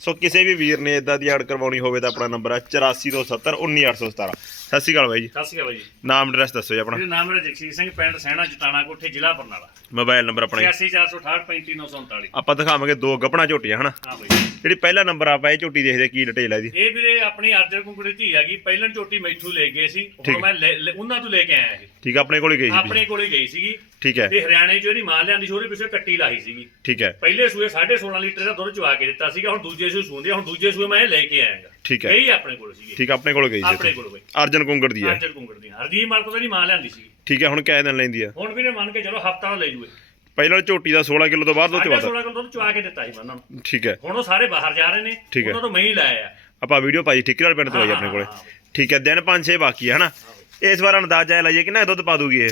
ਸੋ ਕਿਸੇ ਵੀ ਵੀਰ ਨੇ ਇਦਾਂ ਦੀ ਐਡ ਕਰਵਾਉਣੀ ਹੋਵੇ ਤਾਂ ਆਪਣਾ ਨੰਬਰ ਹੈ 8470 19817 ਸਤਿ ਸ਼੍ਰੀ ਅਕਾਲ ਬਾਈ ਜੀ। ਸਤਿ ਸ਼੍ਰੀ ਅਕਾਲ ਜੀ। ਨਾਮ ਐਡਰੈਸ ਦੱਸੋ ਜੀ ਆਪਣਾ। ਮੇਰਾ ਨਾਮ ਹੈ ਜਗਸੀਰ ਸਿੰਘ ਪਿੰਡ ਸੈਣਾ ਜਟਾਣਾ ਕੋਠੇ ਜ਼ਿਲ੍ਹਾ ਬਰਨਾਲਾ। ਮੋਬਾਈਲ ਨੰਬਰ ਆਪਣਾ ਜੀ। 8448635939 ਆਪਾਂ ਦਿਖਾਵਾਂਗੇ ਦੋ ਗੱਪਣਾ ਝੋਟੀਆਂ ਹਨਾ? ਹਾਂ ਬਈ ਜਿਹੜੀ ਪਹਿਲਾ ਨੰਬਰ ਆਪਾਂ ਇਹ ਝੋਟੀ ਦੇਖਦੇ ਕੀ ਡਿਟੇਲ ਹੈ ਇਹਦੀ। ਇਹ ਵੀਰੇ ਆਪਣੀ ਅਰਜਨ ਕੁੰਕੜੀ ਧੀ ਹੈਗੀ ਪਹਿਲਾਂ ਝੋਟੀ ਮੈਥੋਂ ਲੈ ਗਏ ਸੀ। ਠੀਕ। ਹੁਣ ਮੈਂ ਲੈ- ਲੈ- ਉਹਨਾਂ ਤੋਂ ਲੈ ਕੇ ਆਇਆ ਇਹ। ਠੀਕ ਆ ਆਪਣੇ ਕੋਲ ਹੀ ਗਈ ਸੀ। ਆਪਣੇ ਕੋਲੇ ਗਈ ਸੀਗੀ। ਠੀਕ ਹੈ। ਤੇ ਹਰਿਆਣੇ ਚੋਂ ਇਹਦੀ ਮਾਂ ਲਿਆਂਦੀ ਸੀ ਉਹਦੇ ਪਿੱਛੇ ਕੱਟੀ ਲਾਈ ਸੀਗੀ। ਠੀਕ ਹੈ। ਪਹਿਲੇ ਸੂਏ 16.5 ਲੀਟਰ ਦਾ ਦੁੱਧ ਚਵਾ ਕੇ ਦਿੱਤਾ ਸੀਗਾ ਹੁਣ ਦੂਜੇ ਸੂਏ ਸੂੰਦੀ ਹੁਣ ਦੂਜੇ ਸੂਏ ਮੈਂ ਇਹ ਲੈ ਕੇ ਆਇਆਗਾ। ਠੀਕ ਹੈ। ਕਈ ਆਪਣੇ ਕੋਲ ਸੀਗੀ। ਠੀਕ ਆਪਣੇ ਕੋਲ ਗਈ ਸੀ ਆਪਣੇ। ਕੋਲ ਬਈ ਅਰਜਨ ਕੁੰਗੜ ਦੀ ਹੈ। ਅਰਜਨ ਕੁੰਕੜੀ ਦੀ। ਹਰਜੀਤ ਤੋਂ ਇਹਦੀ ਮਾਂ ਲਿਆਂਦੀ ਸੀਗੀ। ਠੀਕ ਹੈ ਹੁਣ ਕਿਹ ਦਿਨ ਲੈਂਦੀ ਆ ਹੁਣ ਵੀਰੇ ਮੰਨ ਕੇ ਚਲੋ ਹਫਤਾ ਲੈ ਜੂਏ। ਪਹਿਲਾਂ ਝੋਟੀ ਦਾ 16 ਕਿਲੋ ਤੋਂ ਬਾਅਦ ਸਾਢੇ ਚਵਾਤਾ 16 ਕਿਲੋ ਦੁੱਧ ਚਵਾ ਕੇ ਦਿੱਤਾ ਸੀ ਮੈਂ ਉਹਨਾਂ ਨੂੰ। ਠੀਕ ਹੈ। ਹੁਣ ਉਹ ਸਾਰੇ ਬਾਹਰ ਜਾ ਰਹੇ ਨੇ। ਠੀਕ ਹੈ। ਉਹਨਾਂ ਤੋਂ ਮੈਂ ਹੀ ਲਾਇਆ। ਆਪਾਂ ਵੀਡੀਓ ਪਾਈ ਠਿੱਕਰ ਵਾਲੇ ਪਿੰਡ ਤੋਂ ਆਈ ਹਾਂ, ਆਪਣੇ ਕੋਲੇ। ਹਾਂ, ਠੀਕ ਹੈ ਦਿਨ 5-6 ਬਾਕੀ ਹੈ ਹਨਾ? ਇਸ ਵਾਰ ਅੰਦਾਜ਼ਾ ਲਾਈਏ ਕਿੰਨਾ ਦੁੱਧ ਪਾ ਦੂਗੀ ਇਹ?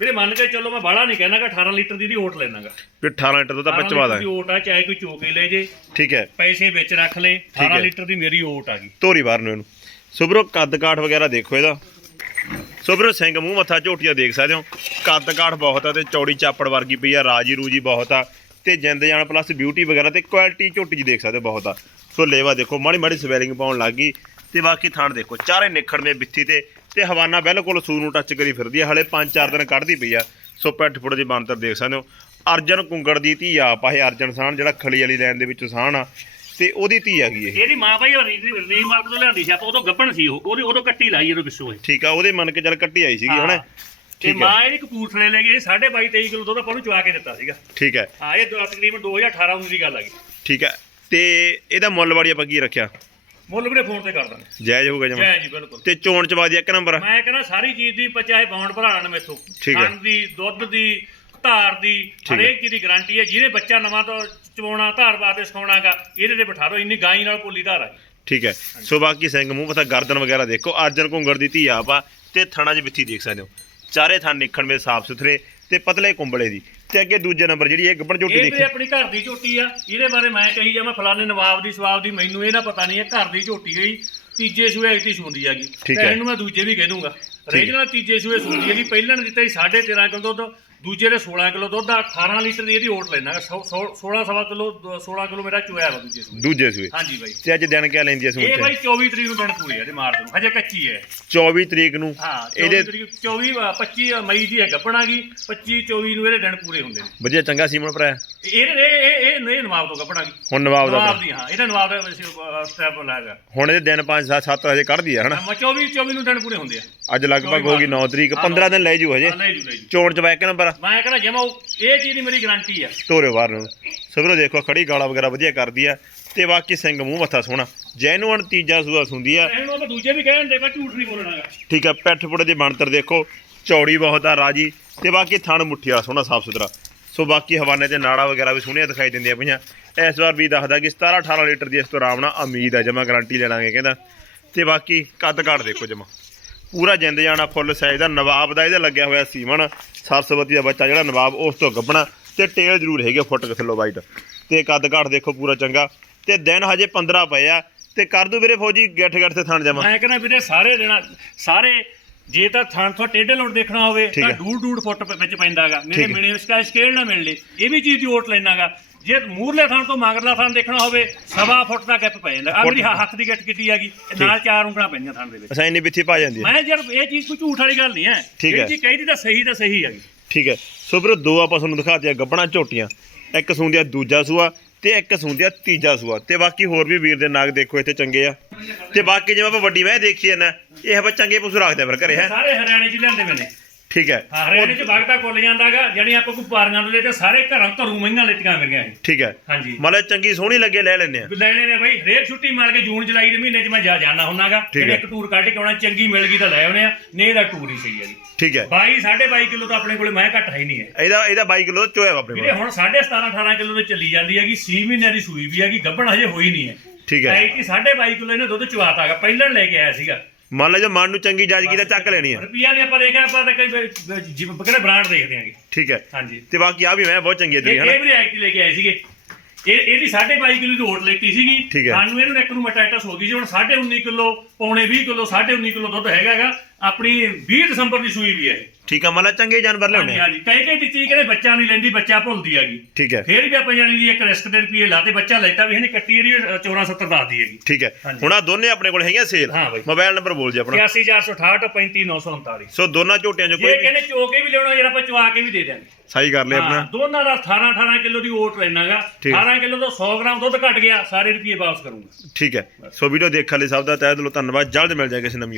ਵੀਰੇ ਮੰਨ ਕੇ ਚੱਲੋ ਮੈਂ ਬਾਹਲਾ ਨਹੀਂ ਕਹਿਣਾਗਾ 18 ਲੀਟਰ ਦੀ ਦੀ ਓਟ ਲੈਣਾਗਾ। ਫਿਰ 18 ਲੀਟਰ ਦੁੱਧ ਆਪਾਂ ਚਵਾ ਦੀ ਦਾਂਗੇ। ਓਟ ਆ ਚਾਹੇ ਕੋਈ ਚੋਕੇ ਲੈ ਜੇ। ਠੀਕ ਹੈ। ਪੈਸੇ ਵਿੱਚ ਰੱਖ ਲੈ ਹੈ। 18 ਲੀਟਰ ਦੀ ਮੇਰੀ ਓਟ ਆ ਗਈ। ਧੋਰੀ ਬਾਹਰ ਨੂੰ ਇਹਨੂੰ। ਸੁਬਰੋ ਕੱਦ ਕਾਠ ਵਗੈਰਾ ਦੇਖੋ ਇਹਦਾ। ਸੁਬਰੋ ਸਿੰਘ ਮੂੰਹ ਮੱਥਾ ਝੋਟੀਆਂ ਦੇਖ ਸਕਦੇ ਹੋ। ਕੱਦ ਕਾਠ ਬਹੁਤ ਆ ਤੇ ਚੌੜੀ ਚਾਪੜ ਵਰਗੀ ਪਈ ਆ ਰਾਜੀ ਰੂਜੀ ਬਹੁਤ ਆ। ਤੇ ਜਿੰਦ ਜਾਨ ਪਲੱਸ ਬਿਊਟੀ ਵਗੈਰਾ ਤੇ ਕੁਆਲਿਟੀ ਝੋਟੀ ਜੀ ਦੇਖ ਸਕਦੇ ਹੋ ਬਹੁਤ ਆ। ਸੋ ਲੇਵਾ ਦੇਖੋ ਮਾੜੀ ਮਾੜੀ ਸਵੈਲਿੰਗ ਪਾਉਣ ਲੱਗ ਗਈ। ਤੇ ਬਾਕੀ ਥਾਣ ਦੇਖੋ ਚਾਰੇ ਨਿਖੜਵੇਂ ਬਿੱਥੀ ਤੇ ਤੇ ਹਵਾਨਾ ਬਿਲਕੁਲ ਸੂਰ ਨੂੰ ਟੱਚ ਕਰੀ ਫਿਰਦੀ ਆ ਹਲੇ 5-4 ਦਿਨ ਕੱਢਦੀ ਪਈ ਆ। ਸੋ ਪੈਟ ਫੁੱਟ ਦੀ ਬਾਂਤਰ ਦੇਖ ਸਕਦੇ ਹੋ। ਅਰਜਨ ਕੁੰਗੜ ਦੀ ਧੀ ਆ ਆਪਾਂ ਇਹ ਅਰਜਨ ਸਾਹਣ ਜਿਹੜਾ ਖਲੀ ਵਾਲੀ ਲਾਈਨ ਦੇ ਵਿੱਚੋਂ ਸਾਹਣ ਆ ਤੇ ਉਹਦੀ ਧੀ ਹੈਗੀ ਇਹ। ਇਹਦੀ ਮਾਂ ਭਾਈ ਰੀ ਮਾਰਕ ਤੋਂ ਲਿਆਂਦੀ ਸੀ ਆਪਾਂ ਉਦੋਂ ਗੱਪਣ ਸੀ ਉਹ ਉਹਦੀ ਉਦੋਂ ਕੱਟੀ ਲਾਈ ਇਹਦੇ ਪਿੱਛੋਂ ਇਹ। ਠੀਕ ਆ ਉਹਦੇ ਮੰਨ ਕੇ ਚੱਲ ਕੱਟੀ ਆਈ ਸੀਗੀ ਹਨਾ? ਤੇ ਹੈ ਮਾਂ ਇਹਦੀ ਕਪੂਰਥਲੇ ਲੈ ਗਈ 22 23 ਕਿਲੋ ਦੁੱਧ ਆਪਾਂ ਨੂੰ ਚਵਾ ਕੇ ਦਿੱਤਾ ਸੀਗਾ। ਠੀਕ ਹੈ ਹਾਂ ਇਹ ਤਕਰੀਬਨ 2018 19 ਦੀ ਗੱਲ ਆ ਗਈ। ਠੀਕ ਹੈ ਤੇ ਇਹਦਾ ਮੁੱਲ ਵਾੜੀ ਆਪਾਂ ਕੀ ਰੱਖਿਆ? ਮੁੱਲ ਵੀਰੇ ਫੋਨ ਤੇ ਕਰ ਦਾਂਗੇ। ਜਾਇਜ਼ ਹੋਊਗਾ ਜਮਾ। ਜੈ ਜੀ ਬਿਲਕੁਲ। ਤੇ ਚੋਣ ਚ ਇੱਕ ਨੰਬਰ। ਮੈਂ ਕਹਿੰਦਾ ਸਾਰੀ ਚੀਜ਼ ਦੀ ਚਾਹੇ ਬਾਉਂਡ ਭਰਾਣ ਮੇਥੋਂ। ਠੀਕ ਹੈ। ਦੀ ਦੁੱਧ ਦੀ ਧਾਰ ਦੀ ਹੈ। ਹਰੇਕ ਚੀਜ਼ ਦੀ ਗਾਰੰਟੀ ਹੈ। ਜਿਹਨੇ ਬੱਚਾ ਨਵਾਂ ਤੋਂ ਚਵਾਉਣਾ ਧਾਰ ਵਾਸਤੇ ਸਿਖਾਉਣਾਗਾ ਇਹਦੇ ਤੇ ਬਿਠਾ ਦਿਓ। ਇੰਨੀ ਗਾਈ ਨਾਲ ਪੋਲੀ ਧਾਰ ਆ ਠੀਕ ਹੈ। ਸੋ ਬਾਕੀ ਸਿੰਘ ਮੂੰਹ ਮੱਥਾ ਗਰਦਨ ਵਗੈਰਾ ਦੇਖੋ। ਅਰਜਨ ਘੁੰਗੜ ਦੀ ਧੀ ਆਪਾ ਤੇ ਥਣਾ 'ਚ ਵਿੱਥੀ ਦੇਖ ਸਕਦੇ ਹੋ। ਚਾਰੇ ਥਣ ਨਿਖਣ ਵਿੱਚ ਸਾਫ਼ ਸੁਥਰੇ। ਤੇ ਪਤਲੇ ਕੁੰਬਲੇ ਦੀ ਤੇ ਅੱਗੇ ਦੂਜੇ ਨੰਬਰ ਜਿਹੜੀ ਇਹ ਗੱਬਣ ਝੋਟੀ ਇਹ ਵੀ ਦੇਖੀ। ਆਪਣੀ ਘਰ ਦੀ ਝੋਟੀ ਆ ਇਹਦੇ ਬਾਰੇ ਮੈਂ ਕਹੀ ਜਾਵਾਂ ਫਲਾਣੇ ਨਵਾਬ ਦੀ ਸਵਾਬ ਦੀ ਮੈਨੂੰ ਇਹ ਨਾ ਪਤਾ ਨਹੀਂ ਇਹ ਘਰ ਦੀ ਝੋਟੀ ਗਈ ਤੀਜੇ ਸੂਏ ਐਤੀ ਸੁੰਦੀ ਹੈਗੀ। ਠੀਕ ਤੇ ਹੈ। ਇਹਨੂੰ ਮੈਂ ਦੂਜੇ ਵੀ ਕਹਿ ਦੂੰਗਾ। ਰੀਜਨਲ ਤੀਜੇ ਸੂਏ ਸੁੰਦੀ ਹੈਗੀ ਪਹਿਲਾਂ ਨੇ ਦਿੱਤਾ ਸੀ 13.5 ਕਿਲੋ ਦੁੱਧ ਦੂਜੇ ਦੇ 16 ਕਿਲੋ ਦੁੱਧ ਆ 18 ਲੀਟਰ ਦੀ ਇਹਦੀ ਓਟ ਲੈਣਾ 16 ਸਵਾ ਕਿਲੋ 16 ਕਿਲੋ ਮੇਰਾ ਚੋਇਆ ਵਾ ਦੂਜੇ ਸੂਏ। ਦੂਜੇ ਸੂਏ। ਹਾਂਜੀ ਬਾਈ। ਤੇ ਅੱਜ ਦਿਨ ਕਿਆ ਲੈਂਦੀ ਐ ਇਹ ਸੂਟ ਬਾਈ 24 ਤਰੀਕ ਨੂੰ ਦਿਨ ਪੂਰੇ ਆ ਇਹਦੇ ਮਾਰ ਨੂੰ। ਹਜੇ ਕੱਚੀ ਹੈ। 24 ਤਰੀਕ ਨੂੰ? ਹਾਂ 24 ਇਹਦੇ ਤਰੀਕ 24 ਅ, 25 ਮਈ ਦੀ ਹੈ ਗੱਪਣਾ ਗਈ 25 24 ਨੂੰ ਇਹਦੇ ਦਿਨ ਪੂਰੇ ਹੁੰਦੇ ਨੇ। ਵਧੀਆ ਚੰਗਾ ਸੀਮਨ ਭਰਾਇਆ ਇਹ ਇਹ ਇਹ ਇਹ ਇਹ ਨਵਾਬ ਤੋਂ ਗੱਪਣਾ ਗਈ ਹੁਣ ਨਵਾਬ ਦਾ ਨਵਾਬ ਭਰਾ। ਦੀ ਹਾਂ ਇਹਦਾ ਨਵਾਬ ਦਾ ਸਟੈਪ ਲਾਗਾ ਹੁਣ ਇਹਦੇ ਦਿਨ 5 7 7 ਹਜੇ ਕੱਢਦੀ ਆ ਹਨਾ? ਮੈਂ 24 24 ਨੂੰ ਦਿਨ ਪੂਰੇ ਹੁੰਦੇ ਆ। ਅੱਜ ਲਗਭਗ ਹੋ ਗਈ 9 ਤਰੀਕ 15 ਦਿਨ ਲੈ ਜੂ ਹਜੇ। ਹਾਂ, ਲੈ ਜੂ ਲੈ ਜੂ। ਚੋਣ ਚ ਇੱਕ ਨੰਬਰ ਮੈਂ ਕਹਿੰਦਾ ਜਮਾ ਇਹ ਚੀਜ਼ ਦੀ ਮੇਰੀ ਗਾਰੰਟੀ ਆ। ਤੋਰੇ ਬਾਹਰ ਨੂੰ। ਸਭਰੋ ਦੇਖੋ ਖੜੀ ਗਾਲਾ ਵਗੈਰਾ ਵਧੀਆ ਕਰਦੀ ਆ। ਤੇ ਬਾਕੀ ਸਿੰਘ ਮੂੰਹ ਮੱਥਾ ਸੋਹਣਾ। ਜੈਨੂਅਨ ਤੀਜਾ ਸੂਆ ਸੁੰਦੀ ਆ। ਇਹਨੂੰ ਆਪਾਂ ਦੂਜੇ ਵੀ ਕਹਿੰਦੇ ਪਰ ਝੂਠ ਨਹੀਂ ਬੋਲਣਾਗਾ ਠੀਕ ਆ ਪੈਠ ਪੁੜ ਦੀ ਬਣਤਰ ਦੇਖੋ। ਚੌੜੀ ਬਹੁਤ ਆ ਰਾਜੀ। ਤੇ ਬਾਕੀ ਥਣ ਮੁੱਠੀ ਵਾਲਾ ਸੋਹਣਾ ਸਾਫ਼ ਸੁਥਰਾ। ਸੋ ਬਾਕੀ ਹਵਾਨੇ ਤੇ ਨਾੜਾ ਵਗੈਰਾ ਵੀ ਸੋਹਣੀਆਂ ਦਿਖਾਈ ਦਿੰਦੀਆਂ ਪਈਆਂ। ਇਸ ਵਾਰ ਵੀ ਦੱਸਦਾ ਕਿ 17 18 ਲੀਟਰ ਦੀ ਇਸ ਤੋਂ ਆਰਾਮ ਨਾਲ ਉਮੀਦ ਆ ਜਮਾ ਗਾਰੰਟੀ ਲੈ ਲਾਂਗੇ ਕਹਿੰਦਾ। ਤੇ ਬਾਕੀ ਕੱਦ ਕਾਠ ਦੇਖੋ ਜਮਾ। ਪੂਰਾ ਜਿੰਦ ਜਾਣਾ ਫੁੱਲ ਸਾਈਜ਼ ਦਾ ਨਵਾਬ ਦਾ ਇਹਦਾ ਲੱਗਿਆ ਹੋਇਆ ਸੀਮਨ ਸਰਸਵਤੀ ਦਾ ਬੱਚਾ ਜਿਹੜਾ ਨਵਾਬ ਉਸ ਤੋਂ ਗੱਬਣਾ ਤੇ ਟੇਲ ਜ਼ਰੂਰ ਹੈਗੇ ਫੁੱਟ ਥੱਲੋਂ ਵਾਈਟ ਤੇ ਕੱਦ ਕਾਠ ਦੇਖੋ ਪੂਰਾ ਚੰਗਾ। ਤੇ ਦਿਨ ਹਜੇ 15 ਪਏ ਆ ਤੇ ਕਰ ਦੂ ਵੀਰੇ ਫੌਜੀ ਗਿੱਠ ਗਿੱਠ ਤੇ ਥਣ ਜਮਾ। ਮੈਂ ਕਹਿੰਦਾ ਵੀਰੇ ਸਾਰੇ ਦੇਣਾ ਸਾਰੇ ਜੇ ਤਾਂ ਥਾਂ ਤੋਂ ਟੇਢੇ ਲੋਟ ਦੇਖਣਾ ਹੋਵੇ ਤਾਂ। ਡੂੜ ਡੂੜ ਫੁੱਟ ਵਿੱਚ ਪੈਂਦਾਗਾ। ਮੇਰੇ। ਮਿਣੇ ਸਕਾਈ ਸਕੇਲ ਨਾ ਮਿਲ ਲੇ। ਇਹ ਵੀ ਚੀਜ਼ ਦੀ ਓਟ ਲੈਣਾਗਾ। ਜੇ ਮੂਰਲੇ ਥਾਂ ਤੋਂ ਮਗਰਲਾ ਥਾਂ ਦੇਖਣਾ ਹੋਵੇ ਸਵਾ ਫੁੱਟ ਦਾ ਗੈਪ ਪੈ ਜਾਂਦਾ। ਆ ਮੇਰੀ ਹ- ਹੱਥ ਦੀ ਗਿੱਟ ਕੀਤੀ ਹੈਗੀ ਨਾਲ ਚਾਰ ਉਂਗਲਾਂ ਪੈਂਦੀਆਂ ਥਾਂ ਦੇ ਵਿੱਚ। ਅਸਾਂ ਇੰਨੀ ਵਿੱਥੀ ਪਾ ਜਾਂਦੀ ਹੈ। ਮੈਂ ਯਾਰ ਇਹ ਚੀਜ਼ ਕੋਈ ਝੂਠ ਵਾਲੀ ਗੱਲ ਨਹੀਂ ਹੈ। ਹੈ। ਜਿਹੜੀ ਚੀਜ਼ ਕਹੀ ਤਾਂ ਸਹੀ ਤਾਂ ਸਹੀ ਹੈਗੀ। ਠੀਕ ਹੈ। ਸੋ ਵੀਰੋ ਦੋ ਆਪਾਂ ਤੁਹਾਨੂੰ ਦਿਖਾਤੀਆਂ ਗੱਬਣਾ ਝੋਟੀਆਂ। ਇੱਕ ਸੂੰਦਿਆ ਦੂਜਾ ਸੂਆ ਤੇ ਇੱਕ ਸੂੰਦਿਆ ਤੀਜਾ ਸੂਆ। ਤੇ ਬਾਕੀ ਹੋਰ ਵੀ ਵੀਰ ਦੇ ਨਾਗ ਦੇਖੋ ਇੱਥੇ ਚੰਗੇ ਆ। ਤੇ ਬਾਕੀ ਜਿਵੇਂ ਆਪਾਂ ਵੱਡੀ ਮੈਂ ਦੇਖੀਏ ਨਾ ਇਹ ਆਪਾਂ ਚੰਗੇ ਪਸ਼ੂ ਰੱਖਦੇ ਆ ਫਿਰ ਘਰੇ ਹੈ। ਸਾਰੇ ਹਰਿਆਣੇ ਚ ਲਿਆਂਦੇ ਮੈਨੇ ਠੀਕ ਹੈ। ਹਰਿਆਣੇ ਚ ਵਗਦਾ ਕੁੱਲ ਜਾਂਦਾਗਾ ਜਾਨੀ ਆਪਾਂ ਕੋਈ ਪਾਰੀਆਂ ਤੋਂ ਲੈ ਤੇ ਸਾਰੇ ਘਰਾਂ ਘਰੂ ਮਹੀਆਂ ਲੈਤੀਆਂ ਮੇਰੀਆਂ ਇਹ। ਠੀਕ ਹੈ। ਹਾਂਜੀ। ਮਤਲਬ ਚੰਗੀ ਸੋਹਣੀ ਲੱਗੇ ਲੈ ਲੈਨੇ ਆ ਲੈਣੇ ਨੇ ਬਈ। ਹਰੇਕ ਛੁੱਟੀ ਮਾਰ ਕੇ ਜੂਨ ਜੁਲਾਈ ਦੇ ਮਹੀਨੇ 'ਚ ਮੈਂ ਜਾ ਜਾਣਾ ਹੁੰਨਾਗਾ। ਜਿਹੜੇ ਇੱਕ ਟੂਰ ਕੱਢ ਕੇ ਆਉਣਾ ਚੰਗੀ ਮਿਲ ਗਈ ਤਾਂ ਲੈ ਆਉਣੇ ਆ। ਨਹੀਂ ਇਹਦਾ ਟੂਰ ਹੀ ਸਹੀ ਹੈ ਜੀ। ਠੀਕ ਹੈ। 22 22.5 ਕਿਲੋ ਤਾਂ ਆਪਣੇ ਕੋਲੇ ਮੈਂ ਘੱਟ ਹੈ ਹੀ ਨਹੀਂ ਹੈ। ਇਹਦਾ ਇਹਦਾ 22 ਕਿਲੋ ਚੋਇਆ ਆਪਣੇ ਕੋਲ। ਹੁਣ 17.5 18 ਕਿਲੋ ਤੇ ਚੱਲੀ ਜਾਂਦੀ ਹੈਗੀ। 6 ਮਹੀਨਿਆਂ ਦੀ ਸੂਈ ਵੀ ਹੈਗੀ ਗੱਭਣ ਹਜੇ ਹੋਈ ਨਹੀਂ ਹੈ। ਠੀਕ ਹੈ। ਐ ਕਿ 22.5 ਕਿਲੋ ਇਹਨੇ ਦੁੱਧ ਚਵਾਤਾਗਾ ਪਹਿਲਾਂ ਲੈ ਕੇ ਆਇਆ ਸੀਗਾ। ਮੰਨ ਲਓ ਜੇ ਮਨ ਨੂੰ ਚੰਗੀ ਜਾਜਗੀ ਤਾਂ ਚੱਕ ਲੈਣੀ ਆ। ਰੁਪਈਆ ਨਹੀਂ ਆਪਾਂ ਦੇਖਿਆ ਆਪਾਂ ਤਾਂ ਕਈ ਜਿਵੇਂ ਕਿਹੜੇ ਬ੍ਰਾਂਡ ਦੇਖਦੇ ਆਂਗੇ ਠੀਕ ਹੈ। ਹਾਂਜੀ। ਤੇ ਬਾਕੀ ਆ ਵੀ ਮੈਂ ਬਹੁਤ ਚੰਗੀ ਇਹ ਇਧਰ ਇਹ ਵੀ ਐਕਟ ਲੈ ਕੇ ਆਏ ਸੀਗੇ। ਇਹ ਇਹਦੀ 22.5 ਕਿਲੋ ਦੀ ਓਟ ਲੈਤੀ ਸੀਗੀ। ਸਾਨੂੰ ਇਹਨੂੰ ਇੱਕ ਨੂੰ ਮੈਟਾਈਟਸ ਹੋ ਗਈ ਸੀ। ਹੁਣ 19.5 ਕਿਲੋ ਪੌਣੇ 20 ਕਿਲੋ 19.5 ਕਿਲੋ ਦੁੱਧ ਹੈਗਾਗਾ। ਆਪਣੀ 20 ਦਸੰਬਰ ਦੀ ਸੂਈ ਵੀ ਹੈ ਇਹ। ਠੀਕ ਆ ਮਤਲਬ ਚੰਗੇ ਜਾਨਵਰ ਹਾਂਜੀ ਲਿਆਉਣੇ ਆ। ਹਾਂਜੀ ਕਈ ਕਈ ਦਿੱਤੀ ਕਹਿੰਦੇ ਬੱਚਾ ਨਹੀਂ ਲੈਂਦੀ ਬੱਚਾ ਭੁੱਲਦੀ ਹੈਗੀ। ਠੀਕ ਹੈ। ਫੇਰ ਵੀ ਆਪਾਂ ਜਾਣੀ ਦੀ ਇੱਕ ਰਿਸਕ ਦੇ ਰੁਪਏ ਲਾਤੇ ਬੱਚਾ ਲੈਤਾ ਵੀ ਇਹਨੇ ਕੱਟੀ ਇਹਦੀ 14 70 ਦੱਸਦੀ ਹੈਗੀ। ਠੀਕ ਹੈ। ਹਾਂਜੀ। ਹੁਣ ਆ ਦੋਨੇ ਆਪਣੇ ਕੋਲ ਹੈਗੀਆਂ ਸੇਲ। ਹਾਂ ਬਾਈ। ਮੋਬਾਈਲ ਨੰਬਰ ਬੋਲ ਜੀ ਆਪਣਾ। 81468 35939 ਸੋ ਦੋਨਾਂ ਝੋਟੀਆਂ ਚੋਂ ਜੇ ਕੋਈ ਕਹਿੰਦੇ ਚੋ ਕੇ ਵੀ ਲੈਣਾ ਜਿਹੜਾ ਆਪਾਂ ਚਵਾ ਕੇ ਵੀ ਦੇ ਦਿਆਂਗੇ। ਸਹੀ ਕਰ ਲਿਆ ਹਾਂ, ਆਪਣਾ। ਦੋਨਾਂ ਦਾ 18 18 ਕਿਲੋ ਦੀ ਓਟ ਲੈਣਾਗਾ ਠੀਕ। 18 ਕਿਲੋ ਤੋਂ 100 ਗ੍ਰਾਮ ਦੁੱਧ ਘਟ ਗਿਆ ਸਾਰੇ ਰੁਪਏ ਵਾਪਸ ਕਰੂੰਗਾ। ਠੀਕ ਹੈ। ਸੋ ਵੀਡੀਓ ਦੇਖਣ ਲਈ ਸਭ ਦਾ ਤਹਿ ਦਿਲੋਂ ਧੰਨਵਾਦ। ਜਲਦ ਮਿਲ ਜਾਏ ਕਿਸੇ ਨਵੀਂ